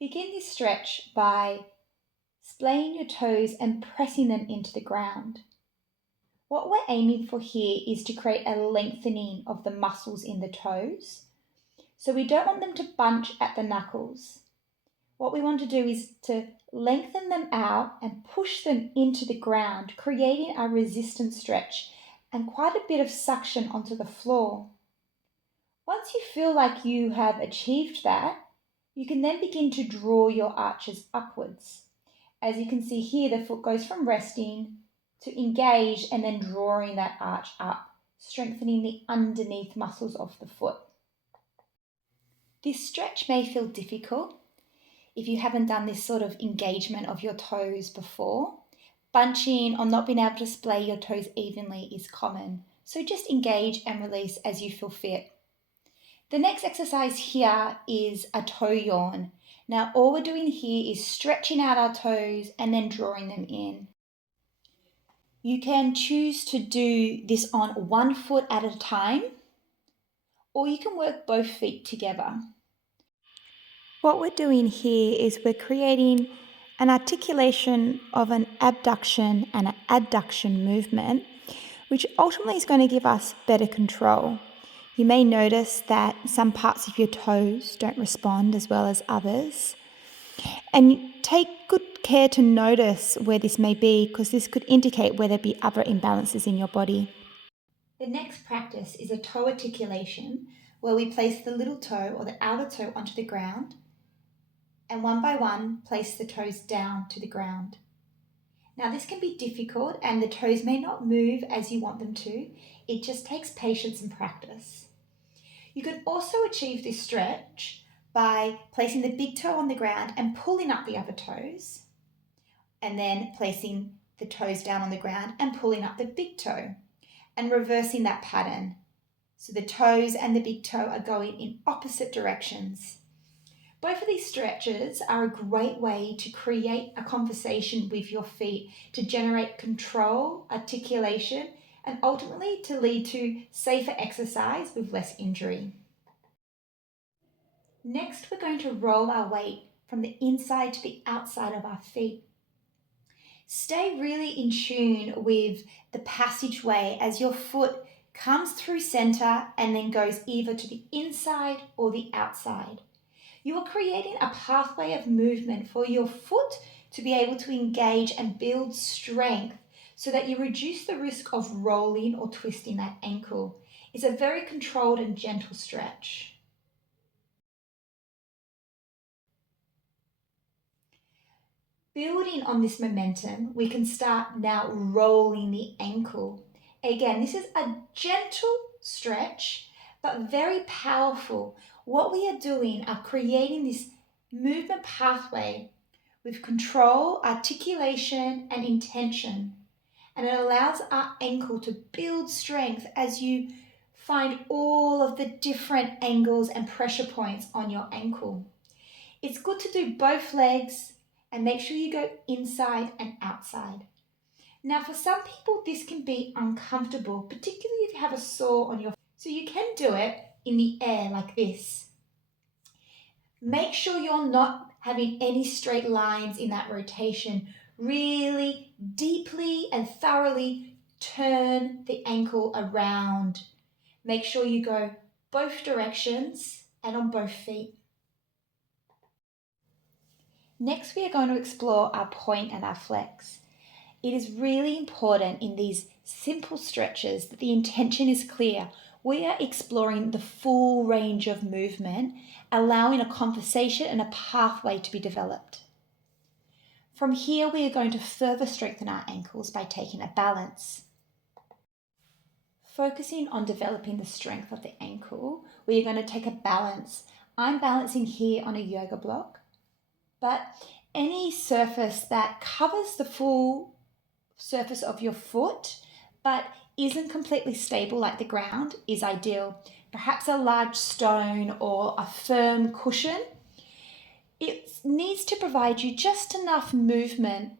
Begin this stretch by splaying your toes and pressing them into the ground. What we're aiming for here is to create a lengthening of the muscles in the toes. So we don't want them to bunch at the knuckles. What we want to do is to lengthen them out and push them into the ground, creating a resistant stretch and quite a bit of suction onto the floor. Once you feel like you have achieved that, you can then begin to draw your arches upwards. As you can see here, the foot goes from resting to engage and then drawing that arch up, strengthening the underneath muscles of the foot. This stretch may feel difficult if you haven't done this sort of engagement of your toes before. Bunching or not being able to splay your toes evenly is common, so just engage and release as you feel fit. The next exercise here is a toe yawn. Now all we're doing here is stretching out our toes and then drawing them in. You can choose to do this on one foot at a time, or you can work both feet together. What we're doing here is we're creating an articulation of an abduction and an adduction movement, which ultimately is going to give us better control. You may notice that some parts of your toes don't respond as well as others. And take good care to notice where this may be, because this could indicate where there be other imbalances in your body. The next practice is a toe articulation, where we place the little toe or the outer toe onto the ground, and one by one place the toes down to the ground. Now this can be difficult and the toes may not move as you want them to. It just takes patience and practice. You can also achieve this stretch by placing the big toe on the ground and pulling up the other toes, and then placing the toes down on the ground and pulling up the big toe, and reversing that pattern. So the toes and the big toe are going in opposite directions. Both of these stretches are a great way to create a conversation with your feet, to generate control, articulation, and ultimately to lead to safer exercise with less injury. Next, we're going to roll our weight from the inside to the outside of our feet. Stay really in tune with the passageway as your foot comes through center and then goes either to the inside or the outside. You are creating a pathway of movement for your foot to be able to engage and build strength so that you reduce the risk of rolling or twisting that ankle. It's a very controlled and gentle stretch. Building on this momentum, we can start now rolling the ankle. Again, this is a gentle stretch, but very powerful. What we are doing are creating this movement pathway with control, articulation, and intention. And it allows our ankle to build strength as you find all of the different angles and pressure points on your ankle. It's good to do both legs and make sure you go inside and outside. Now, for some people, this can be uncomfortable, particularly if you have a sore on your foot. So you can do it in the air like this. Make sure you're not having any straight lines in that rotation. Really deeply and thoroughly turn the ankle around. Make sure you go both directions and on both feet. Next, we are going to explore our point and our flex. It is really important in these simple stretches that the intention is clear. We are exploring the full range of movement, allowing a conversation and a pathway to be developed. From here, we are going to further strengthen our ankles by taking a balance. Focusing on developing the strength of the ankle, we are going to take a balance. I'm balancing here on a yoga block, but any surface that covers the full surface of your foot but isn't completely stable like the ground is ideal. Perhaps a large stone or a firm cushion. It needs to provide you just enough movement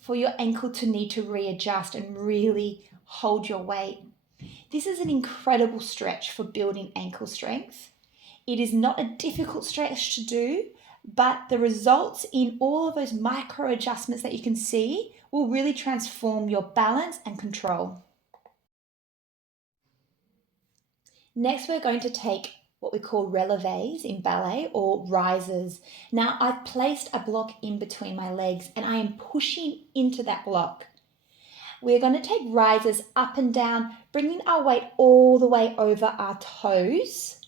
for your ankle to need to readjust and really hold your weight. This is an incredible stretch for building ankle strength. It is not a difficult stretch to do, but the results in all of those micro adjustments that you can see will really transform your balance and control. Next, we're going to take what we call releves in ballet, or rises. Now, I've placed a block in between my legs and I am pushing into that block. We're going to take rises up and down, bringing our weight all the way over our toes.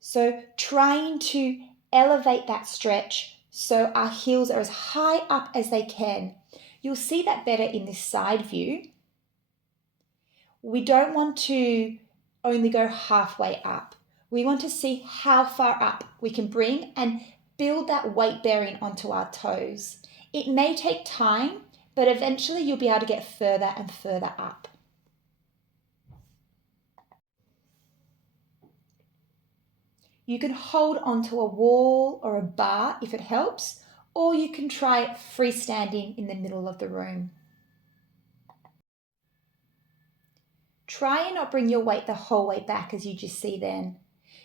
So trying to elevate that stretch so our heels are as high up as they can. You'll see that better in this side view. We don't want to only go halfway up. We want to see how far up we can bring and build that weight bearing onto our toes. It may take time, but eventually you'll be able to get further and further up. You can hold onto a wall or a bar if it helps, or you can try it freestanding in the middle of the room. Try and not bring your weight the whole way back as you just see then.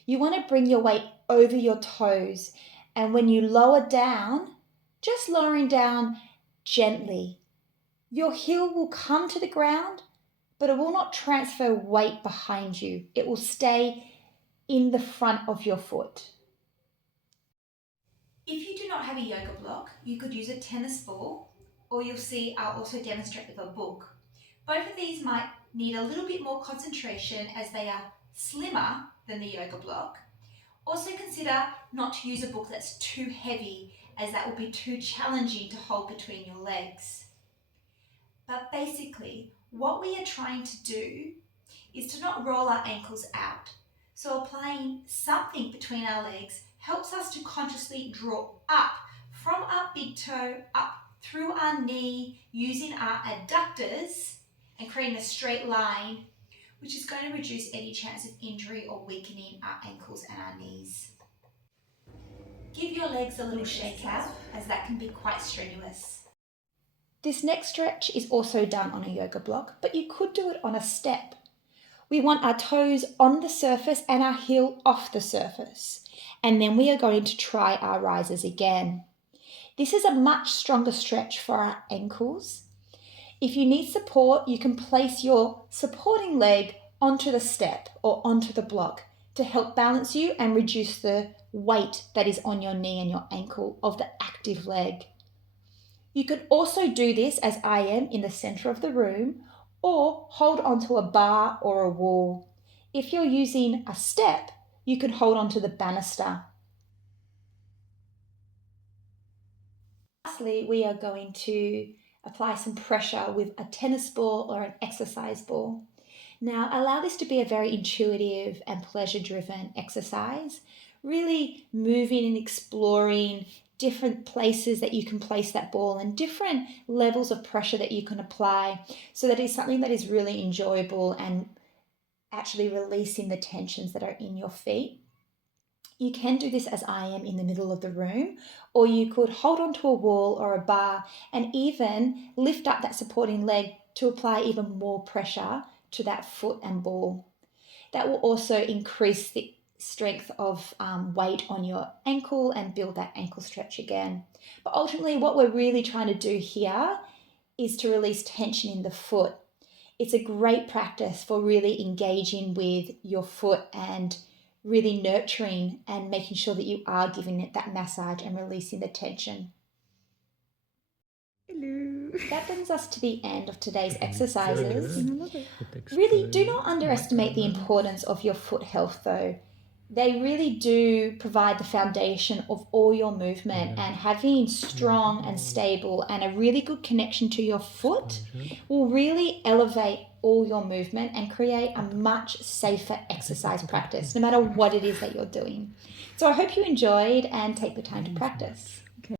You want to bring your weight over your toes, and when you lower down, just lowering down gently. Your heel will come to the ground, but it will not transfer weight behind you. It will stay in the front of your foot. If you do not have a yoga block, you could use a tennis ball, or you'll see I'll also demonstrate with a book. Both of these might need a little bit more concentration as they are slimmer than the yoga block. Also consider not to use a book that's too heavy, as that will be too challenging to hold between your legs. But basically, what we are trying to do is to not roll our ankles out. So applying something between our legs helps us to consciously draw up from our big toe, up through our knee, using our adductors and creating a straight line, which is going to reduce any chance of injury or weakening our ankles and our knees. Give your legs a little shake out, as that can be quite strenuous. This next stretch is also done on a yoga block, but you could do it on a step. We want our toes on the surface and our heel off the surface. And then we are going to try our rises again. This is a much stronger stretch for our ankles. If you need support, you can place your supporting leg onto the step or onto the block to help balance you and reduce the weight that is on your knee and your ankle of the active leg. You could also do this as I am in the center of the room, or hold onto a bar or a wall. If you're using a step, you can hold onto the banister. Lastly, we are going to apply some pressure with a tennis ball or an exercise ball. Now, allow this to be a very intuitive and pleasure-driven exercise, really moving and exploring different places that you can place that ball and different levels of pressure that you can apply, so that it's something that is really enjoyable and actually releasing the tensions that are in your feet. You can do this as I am in the middle of the room, or you could hold onto a wall or a bar and even lift up that supporting leg to apply even more pressure to that foot and ball. That will also increase the strength of weight on your ankle and build that ankle stretch again. But ultimately, what we're really trying to do here is to release tension in the foot. It's a great practice for really engaging with your foot and really nurturing and making sure that you are giving it that massage and releasing the tension. Hello. That brings us to the end of today's exercises. Another. Really, do not underestimate the importance of your foot health though. They really do provide the foundation of all your movement, and having strong and stable and a really good connection to your foot will really elevate all your movement and create a much safer exercise practice, no matter what it is that you're doing. So I hope you enjoyed and take the time to practice.